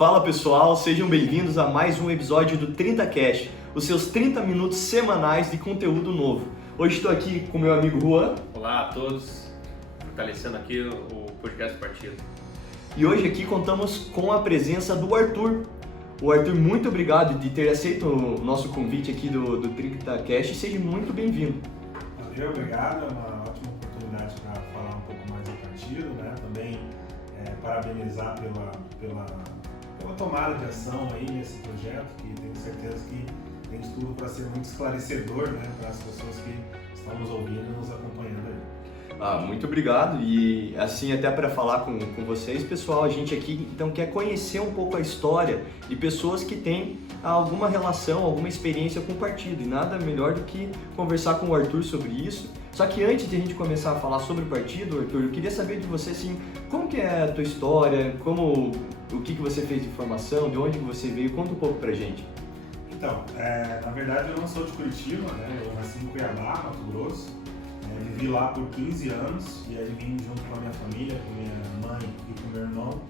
Fala pessoal, sejam bem-vindos a mais um episódio do 30Cast, os seus 30 minutos semanais de conteúdo novo. Hoje estou aqui com meu amigo Juan. Olá a todos, fortalecendo aqui o podcast Partido. E hoje aqui contamos com a presença do Arthur. O Arthur, muito obrigado de ter aceito o nosso convite aqui do 30Cast e seja muito bem-vindo. Valeu, obrigado, é uma ótima oportunidade para falar um pouco mais do partido, né? Também parabenizar pela tomada de ação aí nesse projeto, que tenho certeza que tem de tudo para ser muito esclarecedor, né, para as pessoas que estão nos ouvindo e nos acompanhando aí. Muito obrigado e assim até para falar com vocês, pessoal, a gente aqui então quer conhecer um pouco a história de pessoas que têm alguma relação, alguma experiência com o partido e nada melhor do que conversar com o Arthur sobre isso. Só que antes de a gente começar a falar sobre o partido, Arthur, eu queria saber de você assim, como que é a tua história, o que você fez de formação, de onde você veio, conta um pouco pra gente. Então, na verdade eu não sou de Curitiba, né? Eu nasci em Cuiabá, Mato Grosso. Vivi lá por 15 anos e aí vim junto com a minha família, com minha mãe e com meu irmão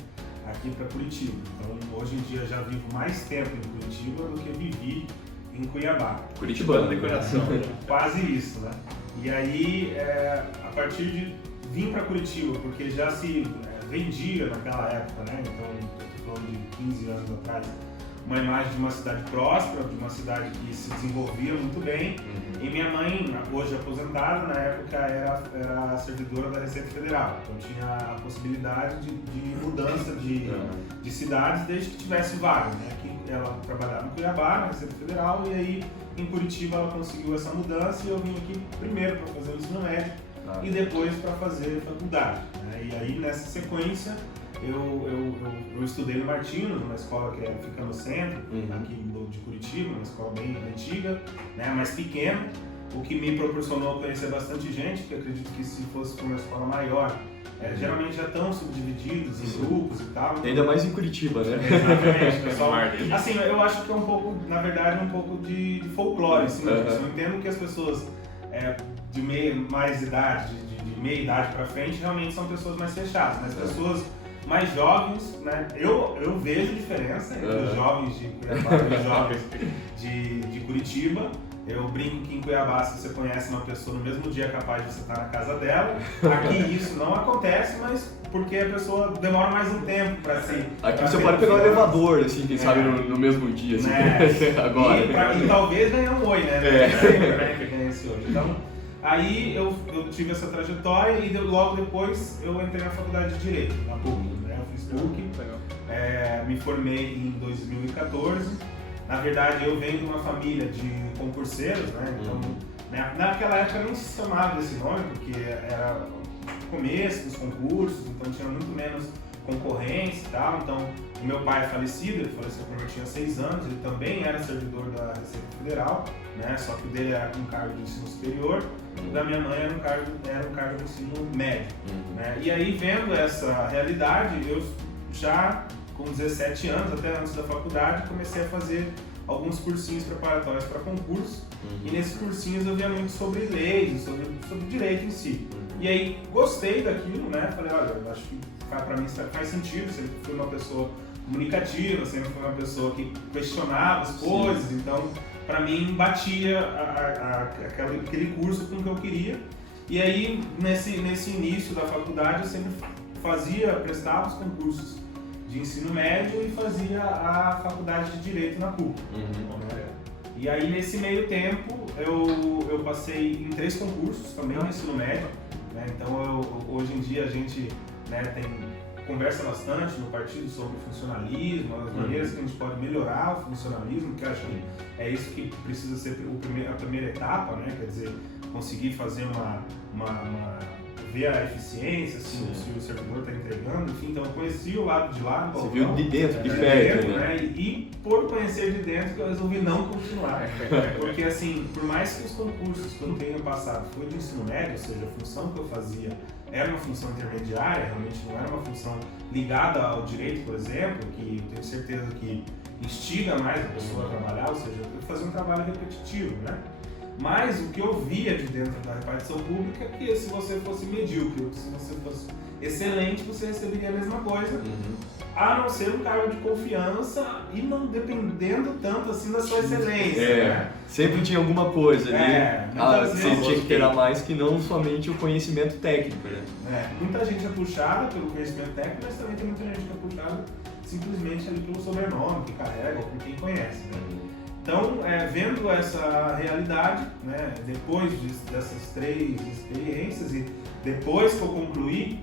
aqui para Curitiba. Então hoje em dia já vivo mais tempo em Curitiba do que vivi em Cuiabá. Curitibano de coração. Quase isso, né? E aí, a partir de vim para Curitiba, porque já se vendia naquela época, né? Então, estou falando de 15 anos atrás, uma imagem de uma cidade próspera, de uma cidade que se desenvolvia muito bem. E minha mãe, hoje aposentada, na época era servidora da Receita Federal. Então tinha a possibilidade de mudança de cidades desde que tivesse vaga, né? Aqui ela trabalhava em Cuiabá, na Receita Federal, e aí em Curitiba ela conseguiu essa mudança e eu vim aqui primeiro para fazer o ensino médio e depois para fazer faculdade, né? E aí nessa sequência eu estudei no Martins, numa escola que fica no centro, aqui de Curitiba, uma escola bem antiga, né, mais pequena, o que me proporcionou conhecer bastante gente, porque acredito que se fosse uma escola maior, geralmente já estão subdivididos em grupos e tal. Então... Ainda mais em Curitiba, né? Exatamente, pessoal. Assim, eu acho que é um pouco, na verdade, um pouco de folclore, assim, eu entendo que as pessoas de mais idade, de meia idade para frente, realmente são pessoas mais fechadas, mas pessoas mais jovens, né? Eu vejo diferença entre os jovens de Cuiabá e os jovens de Curitiba. Eu brinco que em Cuiabá, se você conhece uma pessoa no mesmo dia, é capaz de você estar na casa dela. Aqui isso não acontece, mas porque a pessoa demora mais um tempo para se... Aqui você pode pegar o elevador, assim, quem sabe no mesmo dia, assim, agora. E talvez ganhar um oi, né? Que ganha esse hoje. Então, aí eu tive essa trajetória e logo depois eu entrei na faculdade de Direito, na PUC, né? Eu fiz PUC, me formei em 2014. Na verdade, eu venho de uma família de concurseiros, né? Então, naquela época nem se chamava desse nome, porque era o começo dos concursos, então tinha muito menos concorrência e tal. Então, o meu pai é falecido, ele faleceu quando eu tinha 6 anos, ele também era servidor da Receita Federal, né? Só que o dele era um cargo de ensino superior, o da minha mãe era um cargo de ensino médio. Né? E aí, vendo essa realidade, eu já com 17 anos, até antes da faculdade, comecei a fazer alguns cursinhos preparatórios para concurso. E nesses cursinhos eu via muito sobre leis, sobre direito em si. E aí gostei daquilo, né? Falei, olha, eu acho que para mim faz sentido, sempre fui uma pessoa comunicativa, sempre fui uma pessoa que questionava as coisas, então para mim batia aquele curso com o que eu queria. E aí nesse início da faculdade eu sempre prestava os concursos de ensino médio e fazia a faculdade de Direito na PUC. E aí nesse meio tempo eu passei em 3 concursos também no ensino médio, né? Então hoje em dia a gente, né, conversa bastante no partido sobre funcionalismo, as maneiras que a gente pode melhorar o funcionalismo, que eu acho que é isso que precisa ser a primeira etapa, né? Quer dizer, conseguir fazer ver a eficiência, se o servidor está entregando, enfim, então eu conheci o lado de lá, você viu de dentro, de perto, né? E por conhecer de dentro que eu resolvi não continuar, porque assim, por mais que os concursos que eu tenha passado foi de ensino médio, ou seja, a função que eu fazia era uma função intermediária, realmente não era uma função ligada ao direito, por exemplo, que eu tenho certeza que instiga mais a pessoa a trabalhar, ou seja, eu fazia um trabalho repetitivo, né? Mas o que eu via de dentro da repartição pública é que se você fosse medíocre, se você fosse excelente, você receberia a mesma coisa. a não ser um cargo de confiança e não dependendo tanto assim da sua excelência. Né? Sempre tinha alguma coisa ali, você tinha que ter a mais que não somente o conhecimento técnico, né? Muita gente é puxada pelo conhecimento técnico, mas também tem muita gente que é puxada simplesmente ali pelo sobrenome que carrega ou por quem conhece. Né? Então, vendo essa realidade, né, depois dessas 3 experiências e depois que eu concluí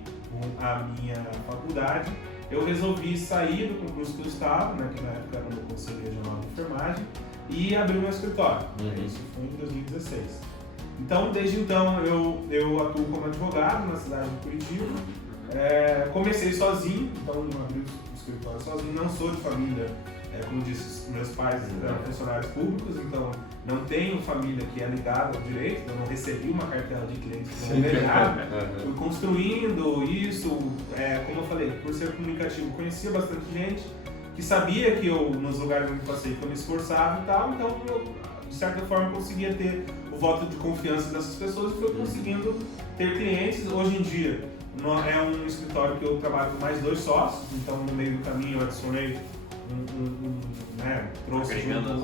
a minha faculdade, eu resolvi sair do concurso que eu estava, né, que na época era no Conselho Regional de Enfermagem, e abrir o meu escritório. Isso foi em 2016. Então, desde então, eu atuo como advogado na cidade de Curitiba. Comecei sozinho, então abri o escritório sozinho. Não sou de família, como disse, meus pais eram funcionários públicos, então não tenho família que é ligada ao direito, então não recebi uma cartela de clientes privilegiada. Fui construindo isso, como eu falei, por ser comunicativo, conhecia bastante gente que sabia que eu, nos lugares onde passei, que eu me esforçava e tal, então eu, de certa forma, conseguia ter o voto de confiança dessas pessoas e fui conseguindo ter clientes. Hoje em dia, é um escritório que eu trabalho com mais 2 sócios, então no meio do caminho eu adicionei trouxe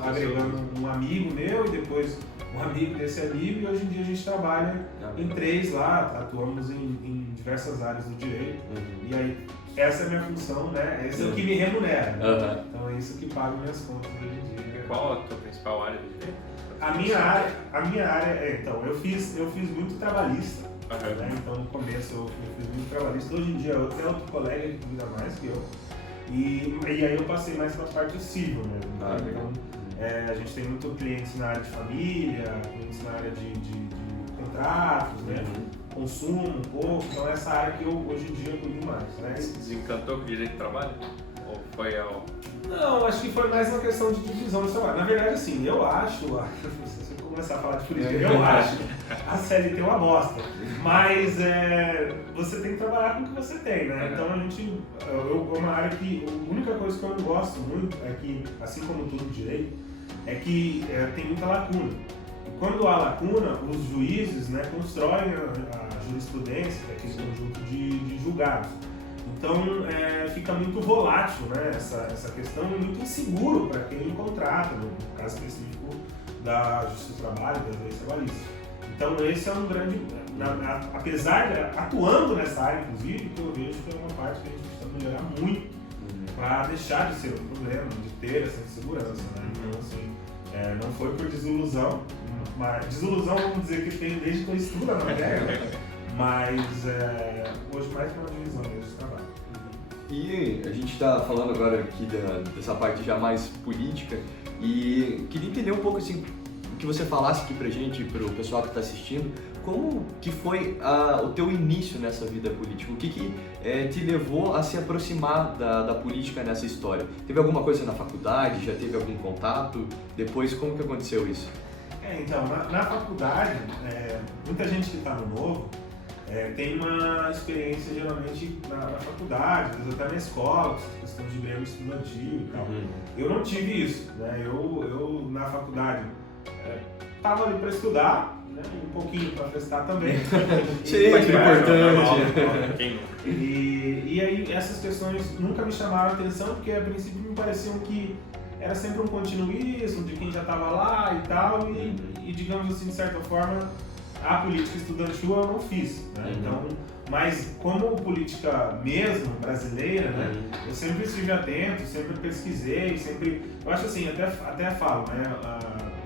agregando um amigo meu e depois um amigo desse amigo, e hoje em dia a gente trabalha em 3 lá, atuamos em diversas áreas do direito. E aí essa é a minha função, né? Esse é o que me remunera. Né? Então é isso que paga minhas contas hoje em dia. Qual a tua principal área do direito? A minha área então, eu fiz muito trabalhista. Né? Então no começo eu fiz muito trabalhista, hoje em dia eu tenho outro colega que cuida mais que eu. E aí eu passei mais para a parte civil mesmo. Então, a gente tem muito clientes na área de família, clientes na área de contratos, né? Consumo um pouco, então essa área que eu hoje em dia cuido mais. Né? Você desencantou com o direito de trabalho? Ou foi ao... Não, acho que foi mais uma questão de divisão de trabalho. Na verdade, assim, eu acho, se eu começar a falar de política, eu acho a CLT uma bosta. Mas você tem que trabalhar com o que você tem, né? Então é uma área que a única coisa que eu não gosto muito é que, assim como tudo direito, é que tem muita lacuna. E quando há lacuna, os juízes, né, constroem a jurisprudência, que é aquele conjunto de julgados. Então fica muito volátil, né, essa questão, e muito inseguro para quem contrata, no caso específico da Justiça do Trabalho, das leis trabalhistas. Então esse é um grande, apesar de atuando nessa área, inclusive, que eu vejo que é uma parte que a gente precisa melhorar muito para deixar de ser um problema, de ter essa insegurança. Né? Então assim, não foi por desilusão, mas desilusão vamos dizer que tem desde que eu estudo a matéria, mas hoje mais que uma divisão mesmo de trabalho. E a gente está falando agora aqui dessa parte já mais política, e queria entender um pouco assim, que você falasse aqui pra gente, pro pessoal que está assistindo, como que foi o teu início nessa vida política? O que te levou a se aproximar da política nessa história? Teve alguma coisa na faculdade? Já teve algum contato? Depois, como que aconteceu isso? Então, na faculdade, muita gente que está no Novo tem uma experiência geralmente na faculdade, às vezes até na escola, questão de grêmio estudantil e tal. Eu não tive isso, né? Eu na faculdade estava ali para estudar, né? Um pouquinho para festar também. Sim, é importante. E aí essas questões nunca me chamaram a atenção, porque a princípio me pareciam que era sempre um continuismo de quem já estava lá e tal, e digamos assim, de certa forma, a política estudantil eu não fiz, né? Então, mas como política mesmo, brasileira, né? Eu sempre estive atento, sempre pesquisei, eu acho assim, até falo, né?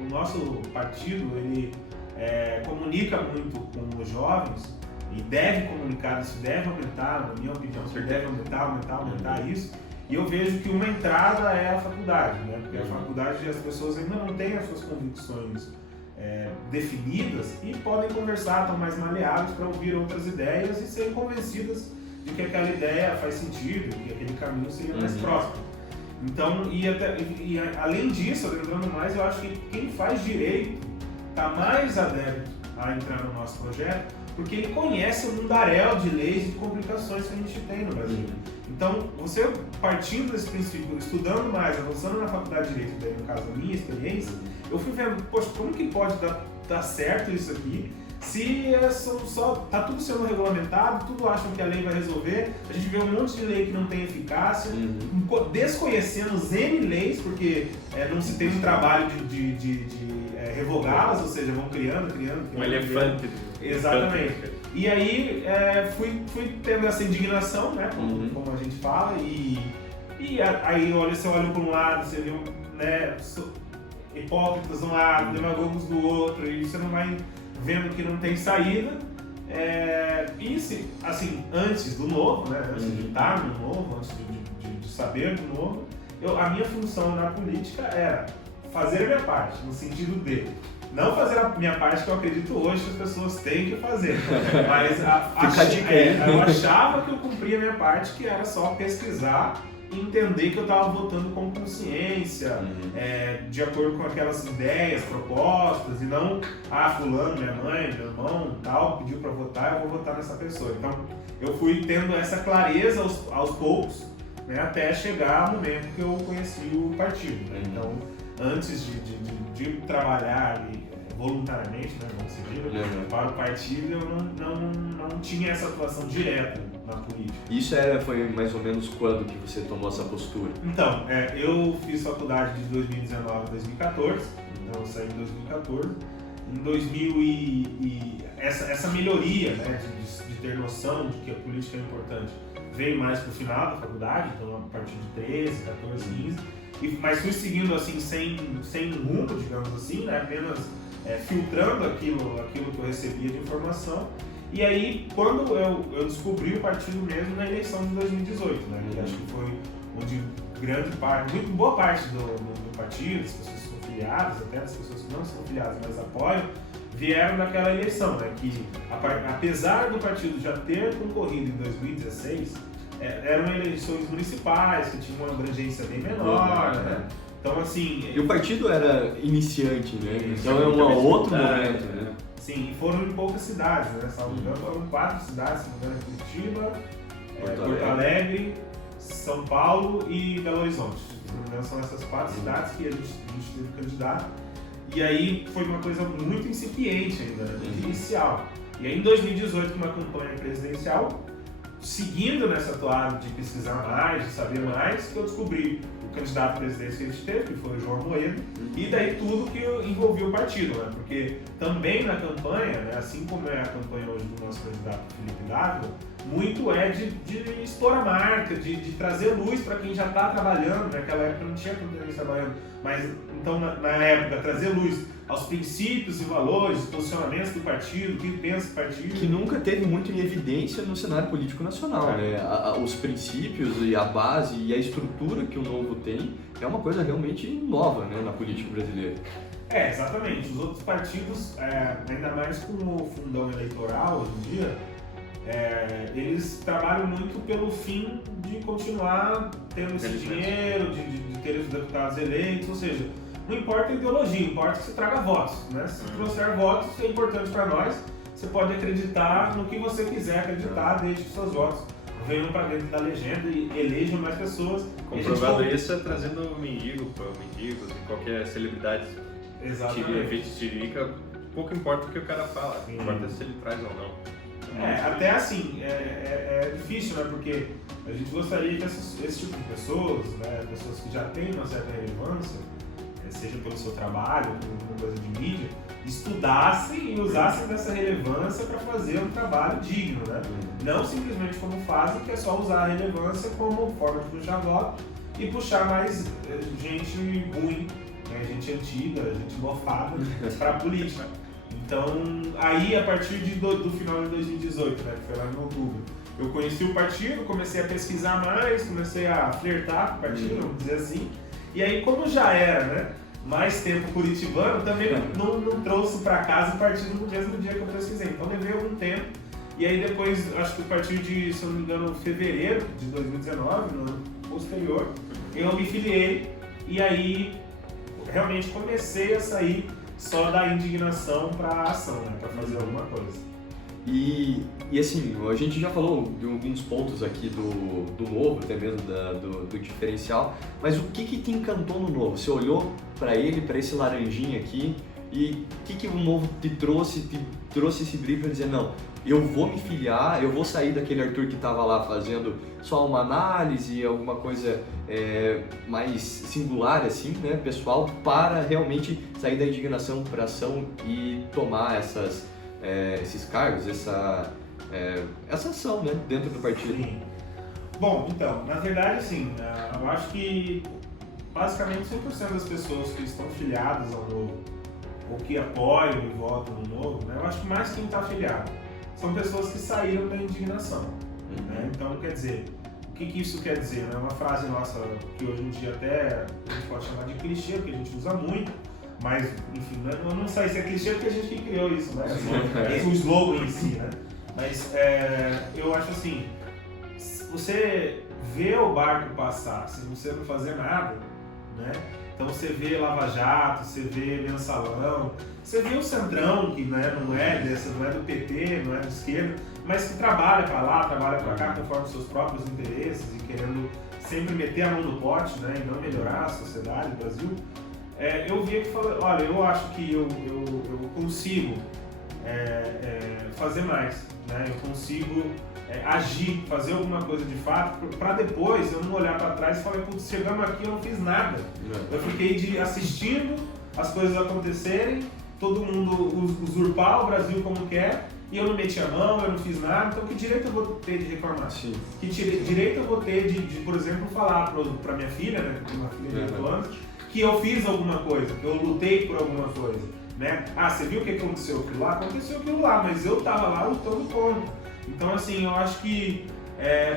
O nosso partido, ele comunica muito com os jovens, e deve comunicar, isso deve aumentar, na minha opinião, isso deve aumentar isso. E eu vejo que uma entrada é a faculdade, né? Porque a faculdade as pessoas ainda não têm as suas convicções definidas e podem conversar, estão mais maleáveis para ouvir outras ideias e serem convencidas de que aquela ideia faz sentido, que aquele caminho seria mais próximo. Então, e além disso, lembrando mais, eu acho que quem faz direito está mais adepto a entrar no nosso projeto, porque ele conhece o mundaréu de leis e de complicações que a gente tem no Brasil. Então, você partindo desse princípio, estudando mais, avançando na faculdade de Direito, daí no caso da minha experiência, eu fui vendo, poxa, como que pode dar certo isso aqui, se tá tudo sendo regulamentado, tudo acham que a lei vai resolver, a gente vê um monte de lei que não tem eficácia, desconhecendo os N leis, porque não se tem um trabalho de revogá-las, ou seja, vão criando. Um elefante. Exatamente. E aí fui tendo essa indignação, né, como a gente fala, e aí você olha para um lado, você vê né, hipócritas de um lado, demagogos do outro, e você não vai vendo que não tem saída. E assim, antes do novo, né, antes de estar no novo, antes de saber do novo, a minha função na política era fazer a minha parte, no sentido de não fazer a minha parte que eu acredito hoje que as pessoas têm que fazer, mas eu achava que eu cumpria a minha parte, que era só pesquisar e entender que eu estava votando com consciência, de acordo com aquelas ideias, propostas, e não, fulano, minha mãe, meu irmão, tal, pediu para votar, eu vou votar nessa pessoa. Então, eu fui tendo essa clareza aos poucos, né, até chegar ao momento que eu conheci o partido. Né? Então, antes de trabalhar voluntariamente, né, vamos dizer, para o partido, eu não tinha essa atuação direta na política. Isso foi mais ou menos quando que você tomou essa postura? Então, eu fiz faculdade de 2019 a 2014, então eu saí em 2014. Em 2000 essa melhoria, né, de ter noção de que a política é importante veio mais para o final da faculdade, então a partir de 13, 14, 15, mas fui seguindo assim sem rumo, digamos assim, né, apenas filtrando aquilo que eu recebia de informação. E aí, quando eu descobri o partido mesmo na eleição de 2018, né, que acho que foi onde muito boa parte do partido, as pessoas que são filiadas, até as pessoas que não são filiadas, mas apoiam, vieram naquela eleição, né, que apesar do partido já ter concorrido em 2016, eram eleições municipais, que tinham uma abrangência bem menor, né? Então, assim... E o partido era iniciante, né? Então é um outro momento, né? Sim, e foram em poucas cidades, né? Salvo engano, foram 4 cidades, se não me engano, Curitiba, Porto Alegre, São Paulo e Belo Horizonte. Se não me engano, são essas 4 cidades que a gente teve candidato. E aí foi uma coisa muito incipiente ainda, né? Muito inicial. E aí em 2018, com uma campanha presidencial, seguindo nessa toada de pesquisar mais, de saber mais, que eu descobri o candidato à presidência que a gente teve, que foi o João Moedo, e daí tudo que envolvia o partido, né? Porque também na campanha, né, assim como é a campanha hoje do nosso candidato Felipe Dávila, muito de expor a marca, de trazer luz para quem já está trabalhando. Naquela época não tinha tanta gente trabalhando, mas então na época trazer luz aos princípios e valores, posicionamentos do partido, o que pensa o partido. Que nunca teve muito em evidência no cenário político nacional, né? Os princípios e a base e a estrutura que o Novo tem é uma coisa realmente nova, né, na política brasileira. Exatamente. Os outros partidos, ainda mais com o fundão eleitoral hoje em dia, eles trabalham muito pelo fim de continuar tendo esse dinheiro, de ter os deputados eleitos, ou seja, não importa a ideologia, importa que você traga votos, né? Se trouxer votos, é importante para nós, você pode acreditar no que você quiser acreditar, desde que seus votos venham para dentro da legenda e elejam mais pessoas. Comprovado isso trazendo mendigos e qualquer celebridade. Exatamente. Tiririca, pouco importa o que o cara fala, importa se ele traz ou não. Até assim, é difícil, né? Porque a gente gostaria que esse tipo de pessoas, né, pessoas que já têm uma certa relevância, seja pelo seu trabalho, por alguma coisa de mídia, estudassem e usassem dessa relevância para fazer um trabalho digno, né? Não simplesmente como fazem, que é só usar a relevância como forma de puxar voto e puxar mais gente ruim, né? Gente antiga, gente mofada para a política. Então, aí a partir do final de 2018, né, que foi lá em outubro, eu conheci o partido, comecei a pesquisar mais, comecei a flertar com o partido, vamos dizer assim. E aí, como já era, né, mais tempo curitibano, também não trouxe para casa o partido no mesmo dia que eu pesquisei. Então, levei algum tempo. E aí depois, acho que a partir de, se eu não me engano, fevereiro de 2019, no ano posterior, eu me filiei. E aí, realmente comecei a sair só da indignação para a ação, né, para fazer alguma coisa. E assim, a gente já falou de alguns pontos aqui do Novo, até mesmo do diferencial, mas o que te encantou no Novo? Você olhou para ele, para esse laranjinha aqui, E o que o Novo te trouxe esse brilho para dizer, não, eu vou me filiar, eu vou sair daquele Arthur que estava lá fazendo só uma análise, alguma coisa mais singular, assim, né, pessoal, para realmente sair da indignação para ação e tomar esses cargos, essa ação, né, dentro do partido. Sim. Bom, então, na verdade, assim, eu acho que basicamente 100% das pessoas que estão filiadas ao Novo, ou que apoiam e votam no Novo, né, eu acho que mais quem está afiliado, são pessoas que saíram da indignação. Né? Então, quer dizer, o que isso quer dizer? Né? Uma frase nossa que hoje em dia até a gente pode chamar de clichê, porque a gente usa muito, mas, enfim, eu não sei se é clichê porque a gente que criou isso, né? O slogan em si, né? Mas eu acho assim, você vê o barco passar sem você não fazer nada, né? Então você vê Lava Jato, você vê Mensalão, você vê o Centrão, que não é do PT, não é de esquerda, mas que trabalha para lá, trabalha para cá, conforme os seus próprios interesses e querendo sempre meter a mão no pote, né, e não melhorar a sociedade, o Brasil. Eu via que falei, olha, eu acho que eu consigo fazer mais, né? Eu consigo agir, fazer alguma coisa de fato, para depois eu não olhar para trás e falar, putz, chegamos aqui eu não fiz nada. Eu fiquei assistindo as coisas acontecerem, todo mundo usurpar o Brasil como quer, e eu não meti a mão, eu não fiz nada, então que direito eu vou ter de reclamar? Sim. Que direito eu vou ter de por exemplo, falar para minha filha, né, uma filha de 8 anos, que eu fiz alguma coisa, que eu lutei por alguma coisa, né? Ah, você viu o que aconteceu aquilo lá? Aconteceu aquilo lá, mas eu tava lá lutando contra. Então, assim, eu acho que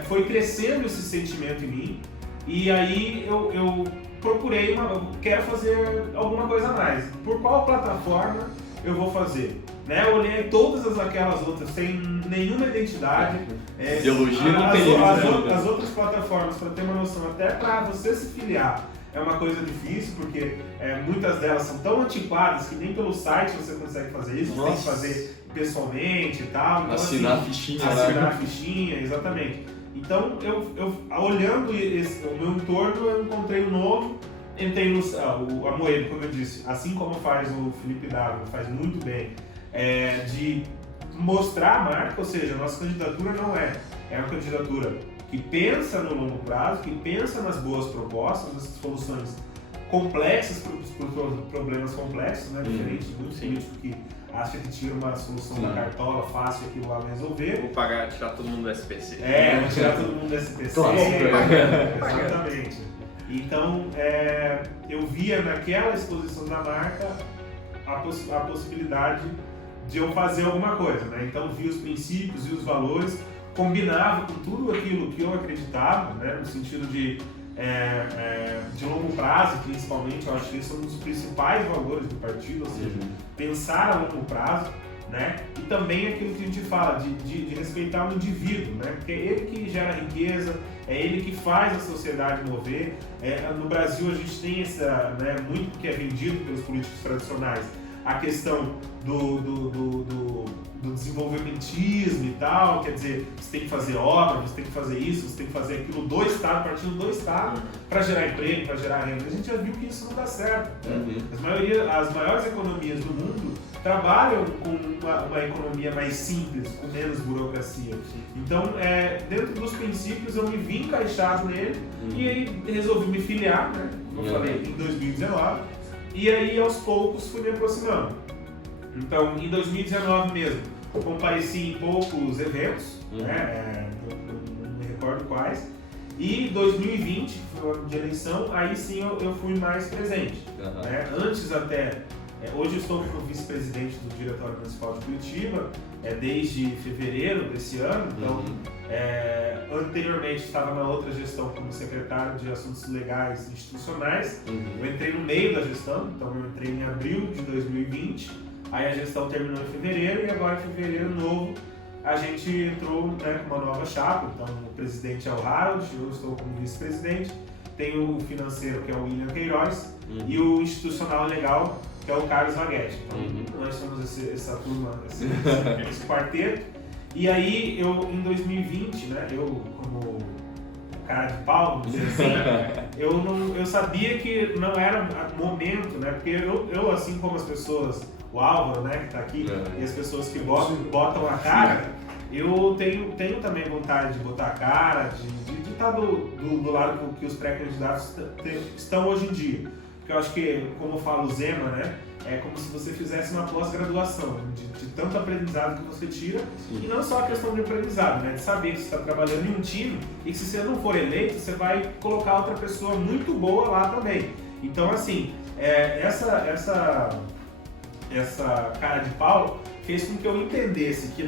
foi crescendo esse sentimento em mim, e aí eu procurei, eu quero fazer alguma coisa a mais. Por qual plataforma eu vou fazer? Né? Eu olhei todas aquelas outras sem nenhuma identidade. Ideologia não tem. As outras plataformas, para ter uma noção, até para você se filiar, é uma coisa difícil, porque muitas delas são tão antiquadas que nem pelo site você consegue fazer isso, você tem que fazer pessoalmente e tal. Então, assinar assim, a fichinha. Assinar a fichinha, exatamente. Então, eu olhando o meu entorno, eu encontrei o Novo, entrei no Amoedo, como eu disse, assim como faz o Felipe Dávila, faz muito bem, de mostrar a marca, ou seja, a nossa candidatura não é uma candidatura que pensa no longo prazo, que pensa nas boas propostas, nas soluções complexas para os problemas complexos, né? Diferente de muitos políticos que acha que tira uma solução da cartola fácil aquilo lá vai resolver. Vou tirar todo mundo do SPC. Vou tirar todo mundo do SPC. Exatamente. Então, eu via naquela exposição da marca a possibilidade de eu fazer alguma coisa, né? Então, vi os princípios e os valores, combinava com tudo aquilo que eu acreditava, né? No sentido de longo prazo, principalmente, eu acho que esse é um dos principais valores do partido, ou seja, pensar a longo prazo, né? E também aquilo que a gente fala, de respeitar o indivíduo, né? Porque é ele que gera riqueza, é ele que faz a sociedade mover. No Brasil a gente tem muito que é vendido pelos políticos tradicionais, a questão do desenvolvimentismo e tal, quer dizer, você tem que fazer obra, você tem que fazer isso, você tem que fazer aquilo do Estado, partindo do Estado, para gerar emprego, para gerar renda. A gente já viu que isso não dá certo. Né? As maiores economias do mundo trabalham com uma economia mais simples, com menos burocracia. Então, dentro dos princípios, eu me vi encaixado nele e aí resolvi me filiar, né? Como eu falei, em 2019, e aí aos poucos fui me aproximando. Então, em 2019 mesmo, eu compareci em poucos eventos, né? Eu não me recordo quais. E 2020, foi o ano de eleição, aí sim eu fui mais presente. Né? Antes até, hoje eu estou como vice-presidente do Diretório Municipal de Curitiba, desde fevereiro desse ano. Então, anteriormente estava na outra gestão como secretário de Assuntos Legais e Institucionais. Eu entrei no meio da gestão, então eu entrei em abril de 2020. Aí a gestão terminou em fevereiro e agora em fevereiro novo a gente entrou, né, com uma nova chapa. Então o presidente é o Harold, eu estou como vice-presidente, tem o financeiro que é o William Queiroz e o institucional legal que é o Carlos Vaguete. Então nós somos essa turma, esse quarteto. E aí eu em 2020, né, eu como cara de pau, vamos dizer assim, eu sabia que não era momento, né? Porque eu assim como as pessoas, o Álvaro, né, que tá aqui, e as pessoas que botam a cara, eu tenho também vontade de botar a cara, de estar do lado que os pré-candidatos estão hoje em dia. Porque eu acho que, como eu falo, o Zema, né? É como se você fizesse uma pós-graduação, de tanto aprendizado que você tira, e não só a questão de aprendizado, né? De saber que você está trabalhando em um time e que se você não for eleito, você vai colocar outra pessoa muito boa lá também. Então, assim, essa cara de pau fez com que eu entendesse que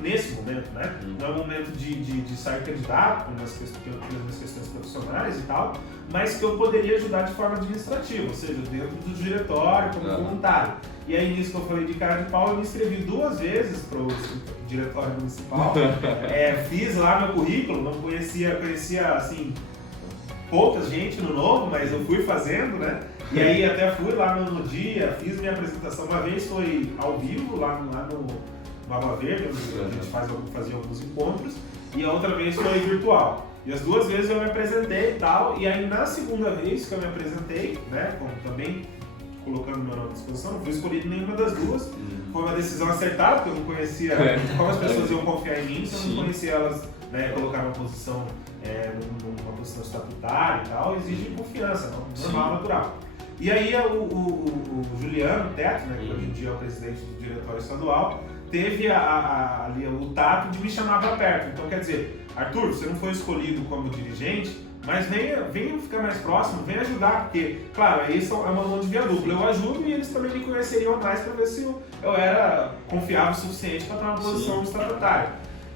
nesse momento, né? Não é o momento de sair candidato nas questões profissionais e tal, mas que eu poderia ajudar de forma administrativa, ou seja, dentro do diretório, como voluntário. E aí, nisso que eu falei de cara de pau, eu me inscrevi 2 vezes para o diretório municipal, fiz lá meu currículo, não conhecia assim, pouca gente no Novo, mas eu fui fazendo, né? E aí até fui lá no dia, fiz minha apresentação, uma vez foi ao vivo, lá no Água Verde, onde a gente fazia alguns encontros, e a outra vez foi virtual. E as 2 vezes eu me apresentei e tal, e aí na segunda vez que eu me apresentei, né, também colocando meu nome à disposição, não fui escolhido nenhuma das 2, foi uma decisão acertada, porque eu não conhecia como as pessoas iam confiar em mim, se eu não conhecia elas, né, colocar uma posição, numa posição estatutária e tal, exige confiança, normal, natural. E aí o Juliano Teto, né, que hoje em dia é o presidente do diretório estadual, teve ali o tato de me chamar para perto. Então, quer dizer, Arthur, você não foi escolhido como dirigente, mas venha ficar mais próximo, venha ajudar, porque, claro, aí é uma mão de via dupla. Eu ajudo e eles também me conheceriam mais para ver se eu era confiável o suficiente para estar numa posição estatutária.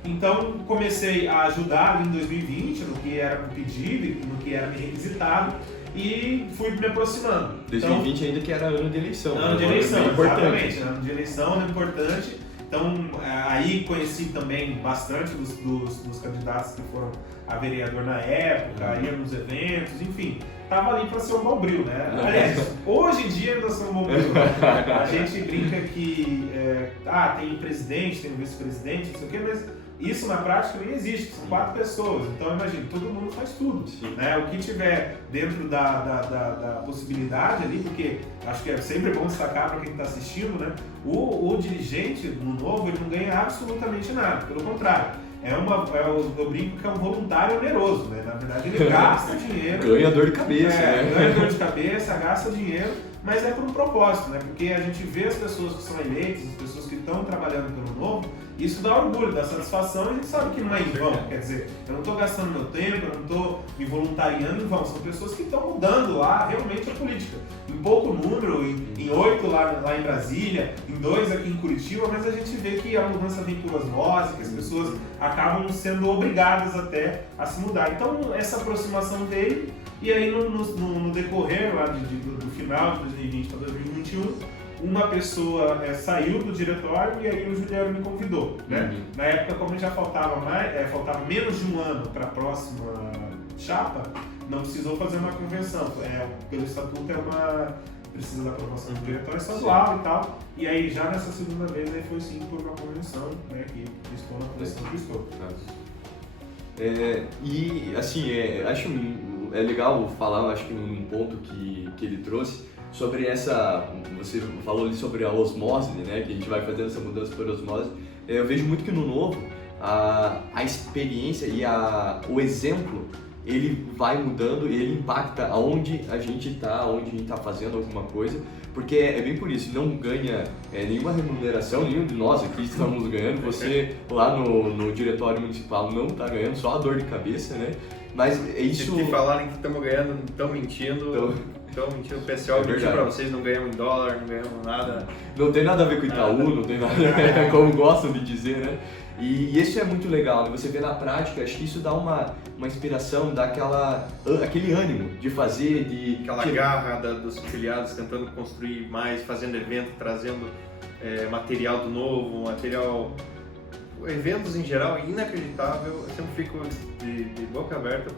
Então, comecei a ajudar ali em 2020, no que era pedido e no que era me requisitado, e fui me aproximando. 2020 então, ainda que era ano de eleição. Ano de eleição, exatamente. Ano de eleição, ano importante. Então, aí conheci também bastante dos candidatos que foram a vereador na época, ia nos eventos, enfim. Tava ali para ser um bombril, né? Aliás, hoje em dia ainda sou um bombril. A gente brinca que tem presidente, tem vice-presidente, não sei o quê, mas isso na prática nem existe, são 4 pessoas. Então, imagina, todo mundo faz tudo. Né? O que tiver dentro da possibilidade ali, porque acho que é sempre bom destacar para quem está assistindo, né? O dirigente no Novo, ele não ganha absolutamente nada, pelo contrário. Eu brinco que é um voluntário oneroso, né? Na verdade, ele gasta dinheiro. Ganha dor de cabeça, né? Ganha dor de cabeça, gasta dinheiro, mas é por um propósito, né? Porque a gente vê as pessoas que são eleitas, as pessoas que estão trabalhando pelo Novo, isso dá orgulho, dá satisfação, e a gente sabe que não é em vão. Quer dizer, eu não estou gastando meu tempo, eu não estou me voluntariando em vão. São pessoas que estão mudando lá realmente a política. Em pouco número, em 8 lá em Brasília, em 2 aqui em Curitiba, mas a gente vê que a mudança vem por osmose, que as pessoas acabam sendo obrigadas até a se mudar. Então, essa aproximação veio, e aí no decorrer lá do final de 2020 para 2021, uma pessoa saiu do diretório e aí o Juliano me convidou, né? Na época, como já faltava menos de um ano para a próxima chapa, não precisou fazer uma convenção. Pelo estatuto precisa da aprovação do diretório estadual e tal. E aí já nessa segunda vez aí foi sim por uma convenção, né, que estou na convenção que estou. E assim, acho legal falar, acho que um ponto que ele trouxe sobre você falou ali sobre a osmose, né, que a gente vai fazendo essa mudança por osmose. Eu vejo muito que no Novo a experiência e o exemplo, ele vai mudando e ele impacta aonde a gente está fazendo alguma coisa, porque é bem por isso, não ganha nenhuma remuneração, nenhum de nós aqui estamos ganhando, você lá no diretório municipal não está ganhando, só a dor de cabeça, né? Mas isso... Se falarem que estamos ganhando, estão mentindo. Então, o pessoal mentiu pra vocês, não ganhamos em dólar, não ganhamos nada. Não tem nada a ver com Itaú, não tem nada a ver, como gostam de dizer, né? E isso é muito legal, né? Você vê na prática, acho que isso dá uma inspiração, dá aquele ânimo de fazer, aquela garra dos filiados tentando construir mais, fazendo evento, trazendo material do Novo, eventos em geral, inacreditável. Eu sempre fico de boca aberta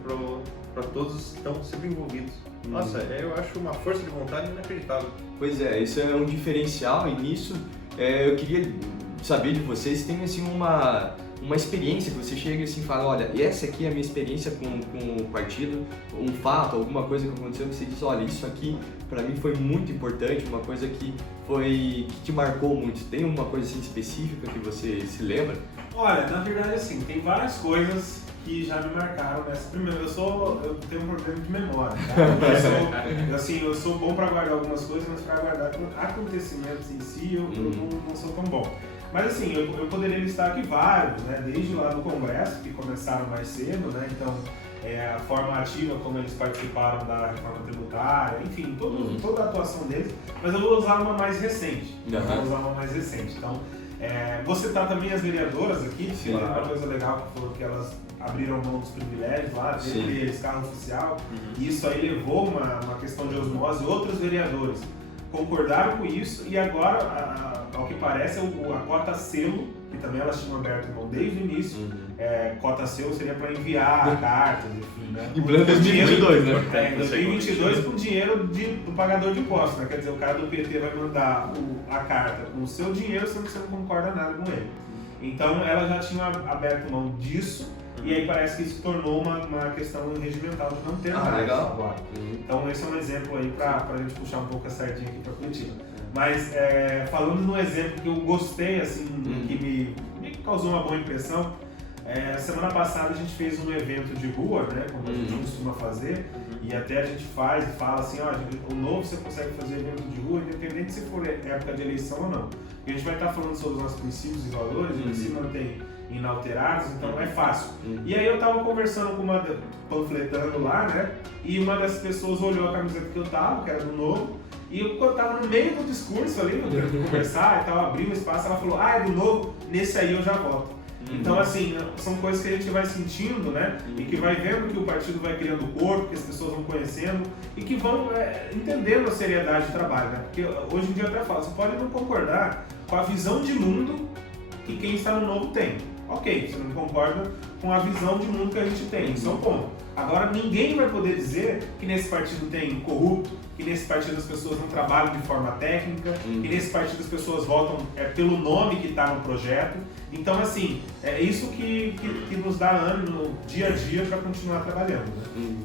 para todos que estão sempre envolvidos. Nossa, eu acho uma força de vontade inacreditável. Pois é, isso é um diferencial, e nisso eu queria saber de vocês se tem assim uma experiência que você chega assim e fala, olha, essa aqui é a minha experiência com o partido, um fato, alguma coisa que aconteceu que você diz, olha, isso aqui para mim foi muito importante, uma coisa que te marcou muito. Tem uma coisa assim específica que você se lembra? Olha, na verdade assim, tem várias coisas que já me marcaram nessa. Primeiro, eu tenho um problema de memória, tá? Eu sou bom para guardar algumas coisas, mas para guardar acontecimentos em si eu não sou tão bom. Mas assim, eu poderia listar aqui vários, né? Desde lá do Congresso, que começaram mais cedo, né? Então, a forma ativa como eles participaram da reforma tributária, enfim, toda a atuação deles, mas eu vou usar uma mais recente. Então, vou citar também as vereadoras aqui, que é uma coisa legal que falou que elas abriram mão dos privilégios lá, entre eles carro oficial, e isso aí levou uma questão de osmose. Outros vereadores concordaram com isso e agora, ao que parece, a cota selo, que também elas tinham aberto mão desde o início, cota selo seria para enviar cartas, enfim, né? Em plano 2022, né? Em 2022 com dinheiro do pagador de impostos, né? Quer dizer, o cara do PT vai mandar a carta com o seu dinheiro, sendo que você não concorda nada com ele. Então, ela já tinha aberto mão disso, e aí parece que isso tornou uma questão regimental de não ter mais legal. agora. Então esse é um exemplo aí pra gente puxar um pouco a sardinha aqui pra Curitiba. Mas falando no exemplo que eu gostei, assim, que me causou uma boa impressão, semana passada a gente fez um evento de rua, né, como a gente costuma fazer, e até a gente fala assim, ó, o novo você consegue fazer evento de rua, independente se for época de eleição ou não. E a gente vai estar falando sobre os nossos princípios e valores, eles se mantêm inalterados, então é fácil. E aí eu tava conversando com panfletando lá, né, e uma das pessoas olhou a camiseta que eu tava, que era do Novo, e eu tava no meio do discurso ali, tentando conversar e tal, abriu um espaço, ela falou, é do Novo, nesse aí eu já voto. Então, assim, são coisas que a gente vai sentindo, né? E que vai vendo que o partido vai criando corpo, que as pessoas vão conhecendo e que vão entendendo a seriedade do trabalho, né? Porque hoje em dia eu até falo, você pode não concordar com a visão de mundo que quem está no Novo tem. Ok, você não concorda com a visão de mundo que a gente tem, isso é um ponto. Agora, ninguém vai poder dizer que nesse partido tem corrupto, que nesse partido as pessoas não trabalham de forma técnica, que nesse partido as pessoas votam pelo nome que está no projeto. Então, assim, é isso que nos dá ânimo no dia a dia para continuar trabalhando. Né?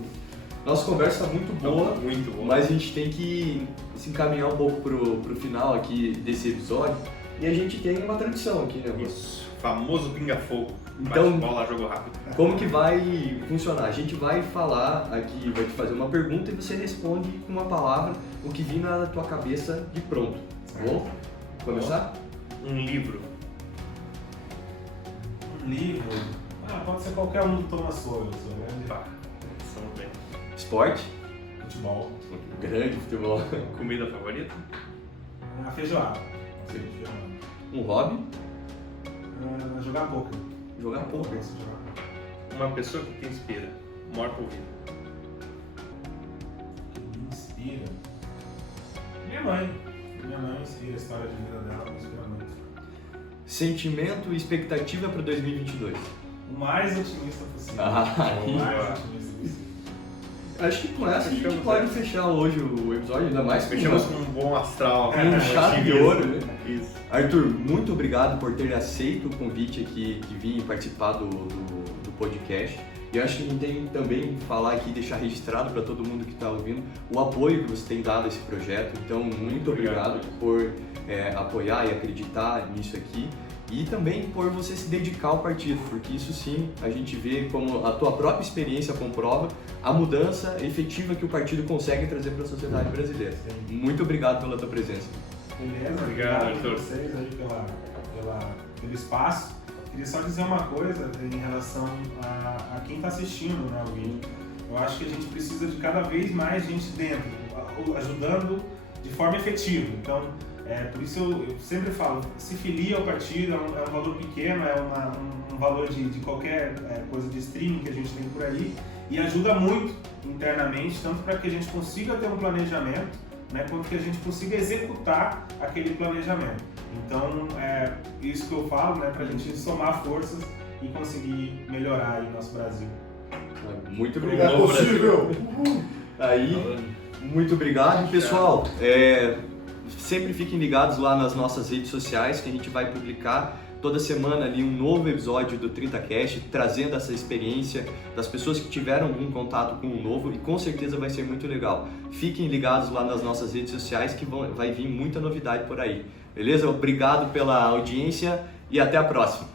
Nossa conversa está muito boa, mas a gente tem que se encaminhar um pouco pro final aqui desse episódio. E a gente tem uma tradição aqui, né? Isso, famoso pinga-fogo. Então, bola, jogo rápido. Como que vai funcionar? A gente vai falar aqui, vai te fazer uma pergunta e você responde com uma palavra o que vir na tua cabeça de pronto. Tá bom? Começar? Um livro. Um livro? Pode ser qualquer um do Thomas Sowell. Pensamos bem. Esporte? Futebol. Grande futebol. Comida favorita? A feijoada. Um hobby? Jogar poker. Jogar poker. Uma pessoa que te inspira, morta ou viva? Que me inspira? Minha mãe. Minha mãe inspira, a história de vida dela me inspira muito. Sentimento e expectativa para 2022? O mais otimista possível. O mais otimista possível. Acho que com essa a gente pode fechar hoje o episódio, ainda mais com fechamos com um bom astral. Um chave de ouro, né? Isso. Arthur, muito obrigado por ter aceito o convite aqui de vir participar do podcast. E eu acho que a gente tem também falar aqui, deixar registrado para todo mundo que está ouvindo o apoio que você tem dado a esse projeto. Então, muito obrigado por apoiar e acreditar nisso aqui. E também por você se dedicar ao partido, porque isso sim a gente vê como a tua própria experiência comprova a mudança efetiva que o partido consegue trazer para a sociedade brasileira. Muito obrigado pela tua presença. Beleza, obrigado a vocês aí pelo espaço. Queria só dizer uma coisa em relação a quem está assistindo, né, o vídeo. Eu acho que a gente precisa de cada vez mais gente dentro, ajudando de forma efetiva. Então, por isso eu sempre falo, se filia ao partido, é um valor pequeno, um valor de qualquer coisa de streaming que a gente tem por aí, e ajuda muito internamente, tanto para que a gente consiga ter um planejamento, né, quanto que a gente consiga executar aquele planejamento. Então, é isso que eu falo, né, para a gente somar forças e conseguir melhorar aí o nosso Brasil. Muito obrigado. É possível! Aí, muito obrigado. Pessoal, sempre fiquem ligados lá nas nossas redes sociais, que a gente vai publicar toda semana ali um novo episódio do 30Cast, trazendo essa experiência das pessoas que tiveram algum contato com o novo, e com certeza vai ser muito legal. Fiquem ligados lá nas nossas redes sociais que vai vir muita novidade por aí. Beleza? Obrigado pela audiência e até a próxima.